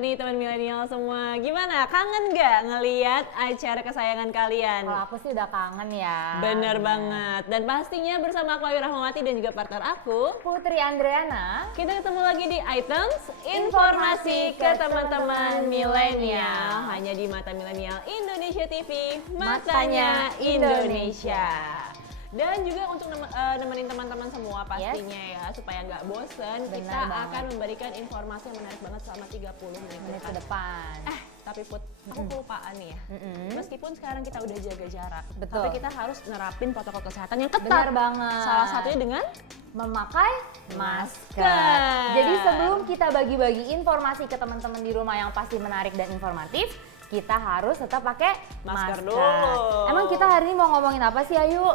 nih teman milenial semua. Gimana? Kangen nggak ngeliat acara kesayangan kalian? Kalau aku sih udah kangen ya. Bener banget. Dan pastinya bersama aku Ayu Rahmawati dan juga partner aku, Putri Andreana. kita ketemu lagi di Items Informasi ke teman-teman milenial. Hanya di Mata Milenial Indonesia TV, Matanya Indonesia. Dan juga untuk nemenin teman-teman semua pastinya ya, supaya nggak bosen, kita akan memberikan informasi yang menarik banget selama 30 menit ke depan. Tapi Put, aku kelupaan nih ya. Meskipun sekarang kita udah jaga jarak, Betul. tapi kita harus nerapin protokol kesehatan yang ketat. Benar banget. Salah satunya dengan memakai masker. Jadi sebelum kita bagi-bagi informasi ke teman-teman di rumah yang pasti menarik dan informatif, kita harus tetap pakai masker dulu. Emang kita hari ini mau ngomongin apa sih, Ayu?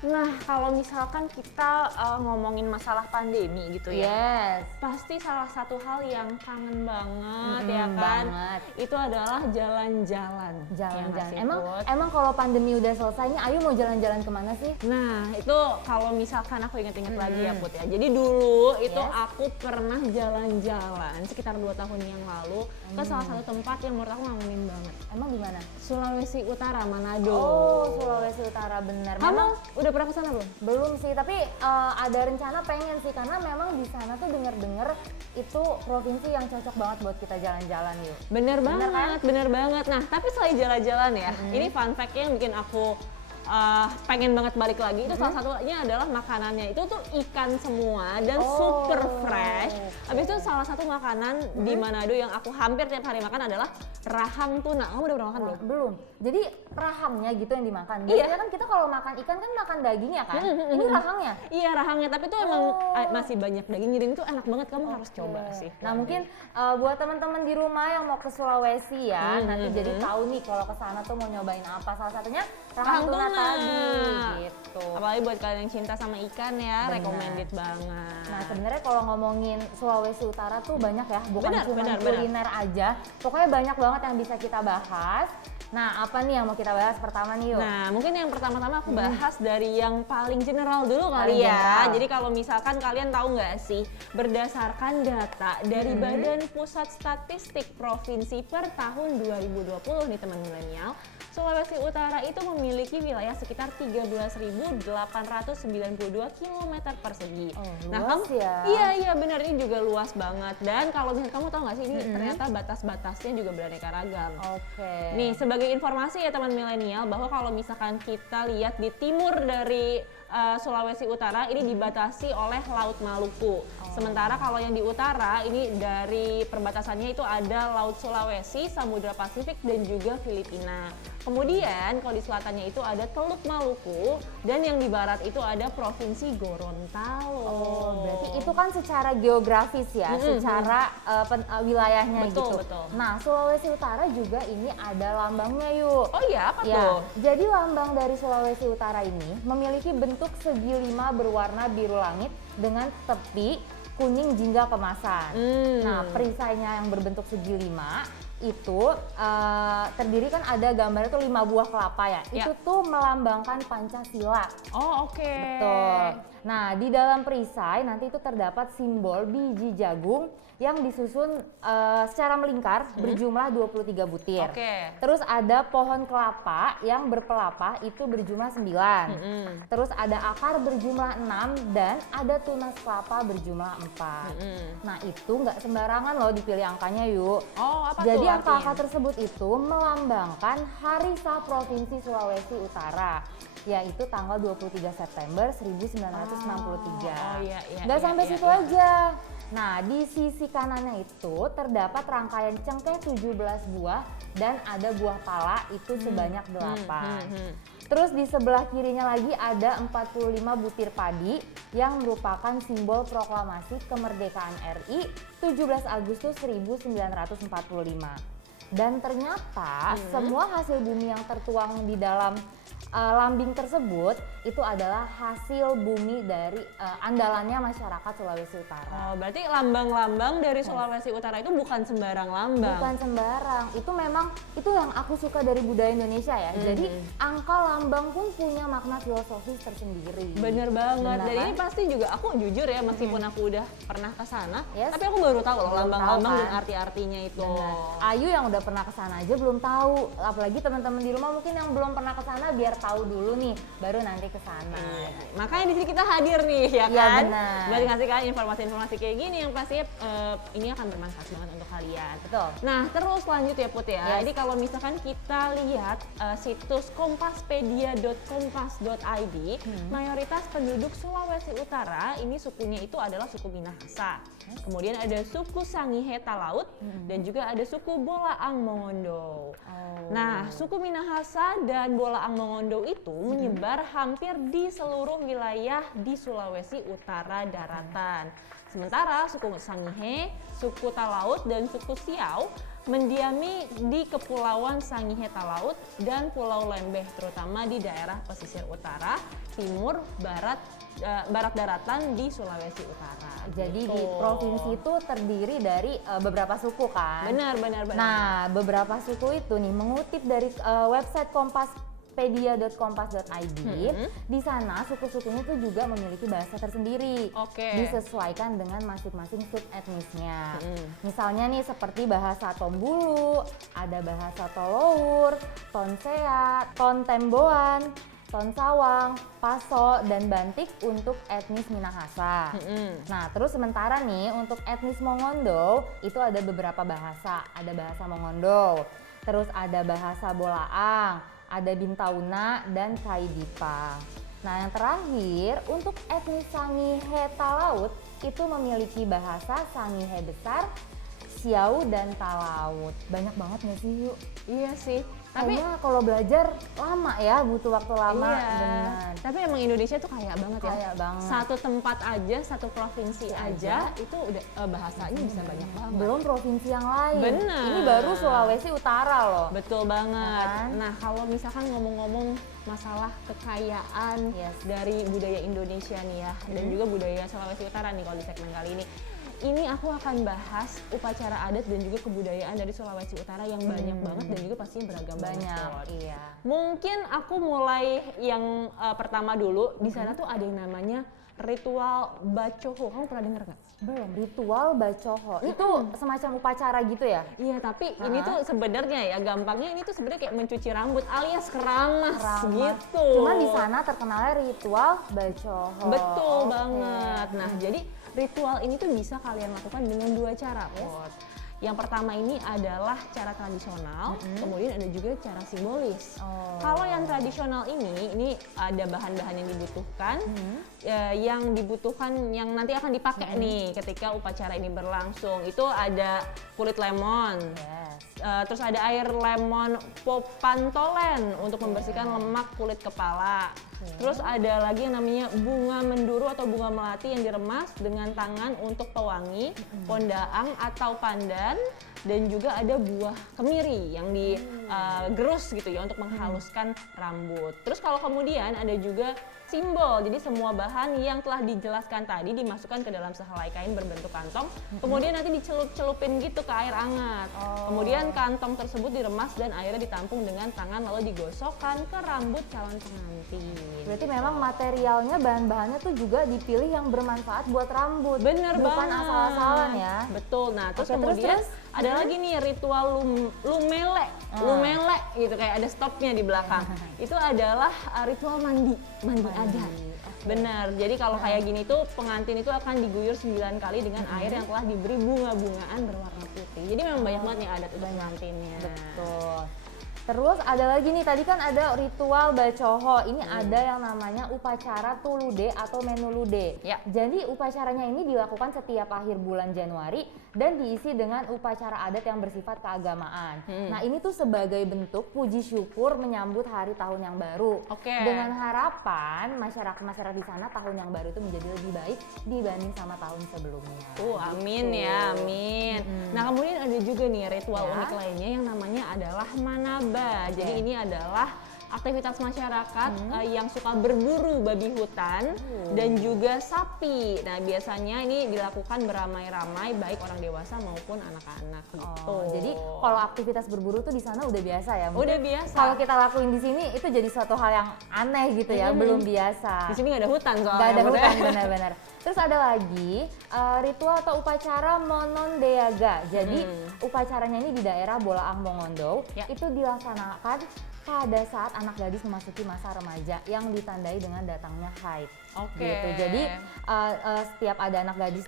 Nah, kalau misalkan kita ngomongin masalah pandemi gitu ya, Yes. pasti salah satu hal yang kangen banget ya kan, banget. itu adalah jalan-jalan. Jalan-jalan. Ya, Emang kalau pandemi udah selesai nih, Ayu mau jalan-jalan kemana sih? Nah, itu kalau misalkan aku inget-inget lagi ya Put ya. Jadi dulu itu aku pernah jalan-jalan sekitar 2 tahun yang lalu ke salah satu tempat yang menurut aku ngangenin banget. Emang di mana? Sulawesi Utara, Manado. Oh, Sulawesi Utara, bener. Kamu udah pernah kesana belum? Belum sih, tapi ada rencana pengen sih, karena memang di sana tuh denger-denger itu provinsi yang cocok banget buat kita jalan-jalan yuk. Bener banget, kan? bener banget. Nah, tapi selain jalan-jalan ya, ini fun fact-nya yang bikin aku pengen banget balik lagi, itu salah satunya adalah makanannya. Itu tuh ikan semua dan super fresh. Habis itu salah satu makanan di Manado yang aku hampir tiap hari makan adalah rahang tuna. Kamu udah pernah makan belum? Belum. Jadi rahangnya gitu yang dimakan. Biasanya kan kita kalau makan ikan kan makan dagingnya kan. Ini rahangnya. Iya, rahangnya, tapi tuh emang masih banyak daging, jadi itu enak banget, kamu harus coba sih. Nah, mungkin buat teman-teman di rumah yang mau ke Sulawesi ya, nanti jadi tahu nih kalau ke sana tuh mau nyobain apa. Salah satunya rahang tuna tadi gitu. Apalagi buat kalian yang cinta sama ikan ya, recommended banget. Nah, sebenarnya kalau ngomongin Sulawesi Utara tuh banyak ya, bukan cuma benar. kuliner aja. Pokoknya banyak banget yang bisa kita bahas. Nah, apa nih yang mau kita bahas pertama nih yuk? Nah, mungkin yang pertama-tama aku bahas dari yang paling general dulu Paling kali ya. general. Jadi kalau misalkan kalian tahu nggak sih, berdasarkan data dari Badan Pusat Statistik Provinsi per tahun 2020 nih teman milenial, Sulawesi Utara itu memiliki wilayah sekitar 13.892 km persegi. Luas ya? Iya benar, ini juga luas banget. Dan kalau misalnya kamu tahu nggak sih, ini ternyata batas-batasnya juga beraneka ragam. Oke. Nih, sebagai informasi ya teman milenial, bahwa kalau misalkan kita lihat di timur dari Sulawesi Utara ini dibatasi oleh Laut Maluku. Sementara kalau yang di utara ini dari perbatasannya itu ada Laut Sulawesi, Samudra Pasifik dan juga Filipina. Kemudian kalau di selatannya itu ada Teluk Maluku dan yang di barat itu ada Provinsi Gorontalo. Oh, berarti itu kan secara geografis ya, secara wilayahnya Betul, gitu. betul. Nah, Sulawesi Utara juga ini ada lambangnya yuk. Oh iya, apa Ya, tuh? jadi lambang dari Sulawesi Utara ini memiliki bentuk segi lima berwarna biru langit dengan tepi kuning jingga kemasan. Nah, perisainya yang berbentuk segi lima itu terdiri kan ada gambarnya tuh 5 buah kelapa ya. Itu tuh melambangkan Pancasila. Oh, oke. Betul. Nah, di dalam perisai nanti itu terdapat simbol biji jagung yang disusun secara melingkar berjumlah 23 butir. Oke. Terus ada pohon kelapa yang berpelapa itu berjumlah 9. Terus ada akar berjumlah 6 dan ada tunas kelapa berjumlah 4. Nah, itu nggak sembarangan loh dipilih angkanya yuk. Oh, apa Jadi tuh angka-angka artinya? tersebut itu melambangkan Hari Sah Provinsi Sulawesi Utara, yaitu tanggal 23 September 1963. Nggak sampai situ aja. Nah, di sisi kanannya itu terdapat rangkaian cengkeh 17 buah dan ada buah pala itu sebanyak 8. Terus di sebelah kirinya lagi ada 45 butir padi yang merupakan simbol proklamasi kemerdekaan RI 17 Agustus 1945. Dan ternyata semua hasil bumi yang tertuang di dalam lambing tersebut itu adalah hasil bumi dari andalannya masyarakat Sulawesi Utara. Oh, berarti lambang-lambang dari Sulawesi Utara itu bukan sembarang lambang. Bukan sembarang. Itu memang itu yang aku suka dari budaya Indonesia ya. Jadi angka lambang pun punya makna filosofis tersendiri. Bener banget. Dan ini pasti juga aku jujur ya, meskipun aku udah pernah ke sana, tapi aku baru tahu loh lambang-lambang dan arti-artinya itu. Bener. Ayu yang udah pernah ke sana aja belum tahu. Apalagi teman-teman di rumah mungkin yang belum pernah ke sana biar tahu dulu nih, baru nanti ke sana. Makanya di sini kita hadir nih ya Iya, kan. benar. Buat ngasih kalian informasi-informasi kayak gini yang pastinya ini akan bermanfaat banget untuk kalian. Betul. Nah, terus lanjut ya Put ya. Jadi kalau misalkan kita lihat situs kompaspedia.kompas.id, mayoritas penduduk Sulawesi Utara ini sukunya itu adalah suku Minahasa. Kemudian ada suku Sangihe Talaut dan juga ada suku Bolaang Mongondo. Nah, suku Minahasa dan Bolaang Mongondo itu menyebar hampir di seluruh wilayah di Sulawesi Utara daratan. Sementara suku Sangihe, suku Talaut dan suku Siau mendiami di Kepulauan Sangihe Talaut dan Pulau Lembeh, terutama di daerah pesisir utara, timur, barat daratan di Sulawesi Utara. Jadi di provinsi itu terdiri dari beberapa suku kan? Benar. Nah, beberapa suku itu nih mengutip dari website kompaspedia.kompas.id, di sana suku-sukunya tuh juga memiliki bahasa tersendiri. Disesuaikan dengan masing-masing sub etnisnya. Misalnya nih seperti bahasa Tombulu, ada bahasa Tolour, Tonsea, Tontemboan, Tonsawang, Paso, dan Bantik untuk etnis Minahasa. Nah, terus sementara nih untuk etnis Mongondo itu ada beberapa bahasa. Ada bahasa Mongondo, terus ada bahasa Bolaang, ada Bintauna, dan Kaidipa. Nah, yang terakhir untuk etnis Sangihe Talaut itu memiliki bahasa Sangihe Besar, Siau, dan Talaut. Banyak banget nggak sih, Yuk? Iya sih. Tapi kalau belajar lama ya, butuh waktu lama. Iya. Benar. Tapi emang Indonesia tuh kaya banget ya. Kaya banget. Satu tempat aja, satu provinsi aja itu udah bahasanya bisa banyak banget. Belum provinsi yang lain. Benar. Ini baru Sulawesi Utara loh. Betul banget. Kan? Nah, kalau misalkan ngomong-ngomong masalah kekayaan dari budaya Indonesia nih ya, dan juga budaya Sulawesi Utara nih kalau di segmen kali ini. Ini aku akan bahas upacara adat dan juga kebudayaan dari Sulawesi Utara yang banyak banget dan juga pastinya beragam banget. Iya. Mungkin aku mulai yang pertama dulu. Di sana tuh ada yang namanya ritual bacoho. Kamu pernah denger nggak? Belum. Ritual bacoho. Itu semacam upacara gitu ya? Iya, tapi ini tuh sebenarnya ya gampangnya ini tuh sebenarnya kayak mencuci rambut alias keramas gitu. Cuman di sana terkenalnya ritual bacoho. Betul banget. Nah, jadi ritual ini tuh bisa kalian lakukan dengan dua cara, Pot. Yang pertama ini adalah cara tradisional, kemudian ada juga cara simbolis. Kalau yang tradisional ini ada bahan-bahan yang dibutuhkan, yang nanti akan dipakai nih ketika upacara ini berlangsung. Itu ada kulit lemon, terus ada air lemon popantolen untuk membersihkan lemak kulit kepala. Terus ada lagi yang namanya bunga menduru atau bunga melati yang diremas dengan tangan untuk pewangi, pondaang atau pandan, dan juga ada buah kemiri yang digerus gitu ya untuk menghaluskan rambut. Terus kalau kemudian ada juga simbol, jadi semua bahan yang telah dijelaskan tadi dimasukkan ke dalam sehelai kain berbentuk kantong, kemudian nanti dicelup-celupin gitu ke air hangat. Kemudian kantong tersebut diremas dan airnya ditampung dengan tangan lalu digosokkan ke rambut calon pengantin. Berarti memang materialnya, bahan-bahannya tuh juga dipilih yang bermanfaat buat rambut. Bener banget. Bukan asal-asalan ya. Betul. Nah, terus kemudian ada lagi nih ritual lumele gitu, kayak ada stopnya di belakang. Itu adalah ritual mandi adat. Benar. Jadi kalau kayak gini tuh pengantin itu akan diguyur 9 kali dengan air yang telah diberi bunga-bungaan berwarna putih. Jadi memang banyak banget nih adat untuk pengantinnya. Betul. Terus ada lagi nih, tadi kan ada ritual bacoho. Ini ada yang namanya upacara tulude atau menulude. Jadi upacaranya ini dilakukan setiap akhir bulan Januari dan diisi dengan upacara adat yang bersifat keagamaan. Nah, ini tuh sebagai bentuk puji syukur menyambut hari tahun yang baru. Dengan harapan masyarakat di sana tahun yang baru itu menjadi lebih baik dibanding sama tahun sebelumnya. Amin ya, amin. Nah, kemudian ada juga nih ritual unik lainnya yang namanya adalah manaba. Jadi ini adalah aktivitas masyarakat yang suka berburu babi hutan dan juga sapi. Nah, biasanya ini dilakukan beramai-ramai baik orang dewasa maupun anak-anak gitu. Jadi kalau aktivitas berburu tuh di sana udah biasa ya? Udah biasa. Kalau kita lakuin di sini itu jadi suatu hal yang aneh gitu ya, belum biasa. Di sini nggak ada hutan soalnya. Nggak ada hutan, benar-benar. Terus ada lagi ritual atau upacara Monondeaga. Jadi upacaranya ini di daerah Bolaang Mongondo itu dilaksanakan pada saat anak gadis memasuki masa remaja yang ditandai dengan datangnya haid. Gitu. Jadi setiap ada anak gadis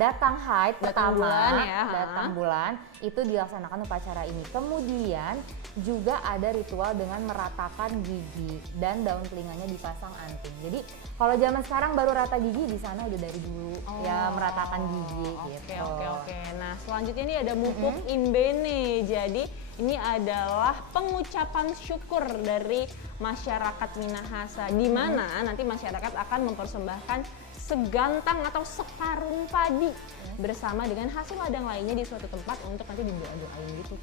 datang haid pertama, datang bulan itu dilaksanakan upacara ini. Kemudian juga ada ritual dengan meratakan gigi dan daun telinganya dipasang anting. Jadi kalau zaman sekarang baru rata gigi, di sana udah dari dulu ya meratakan gigi gitu. Oke. Nah, selanjutnya ini ada mupuk imbene. Jadi ini adalah pengucapan syukur dari masyarakat Minahasa, di mana nanti masyarakat akan mempersembahkan segantang atau sekarung padi bersama dengan hasil ladang lainnya di suatu tempat untuk nanti didoa-doain gitu.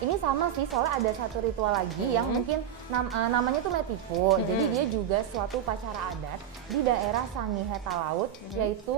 Ini sama sih, soalnya ada satu ritual lagi yang mungkin namanya tuh Metipu. Jadi dia juga suatu upacara adat di daerah Sangihe Talaut, yaitu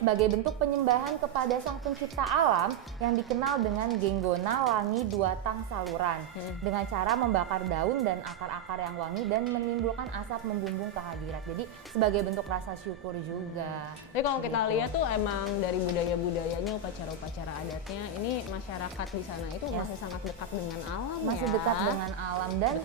sebagai bentuk penyembahan kepada Sang Pencipta Alam yang dikenal dengan Genggona Wangi Duatang Saluran, dengan cara membakar daun dan akar-akar yang wangi dan menimbulkan asap membumbung ke hadirat. Jadi sebagai bentuk rasa syukur juga. Tapi kalau kita lihat tuh emang dari budaya-budayanya, upacara-upacara adatnya ini masyarakat di sana itu masih sangat dekat dengan alam, masih dekat dengan alam dan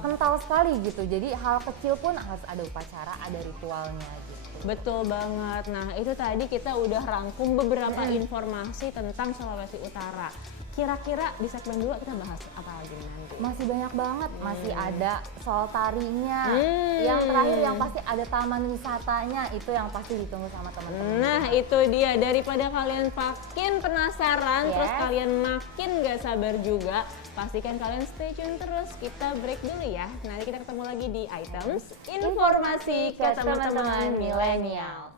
kental sekali gitu. Jadi hal kecil pun harus ada upacara, ada ritualnya gitu. Betul banget. Nah, itu tadi kita udah rangkum beberapa informasi tentang Sulawesi Utara. Kira-kira di segmen 2 kita bahas apa lagi nanti? Masih banyak banget, masih ada soal tarinya. Yang terakhir yang pasti ada taman wisatanya, itu yang pasti ditunggu sama teman-teman. Nah, itu dia, daripada kalian makin penasaran, terus kalian makin gak sabar juga, pastikan kalian stay tune terus. Kita break dulu ya. Nanti kita ketemu lagi di Items Informasi ke teman-teman milenial.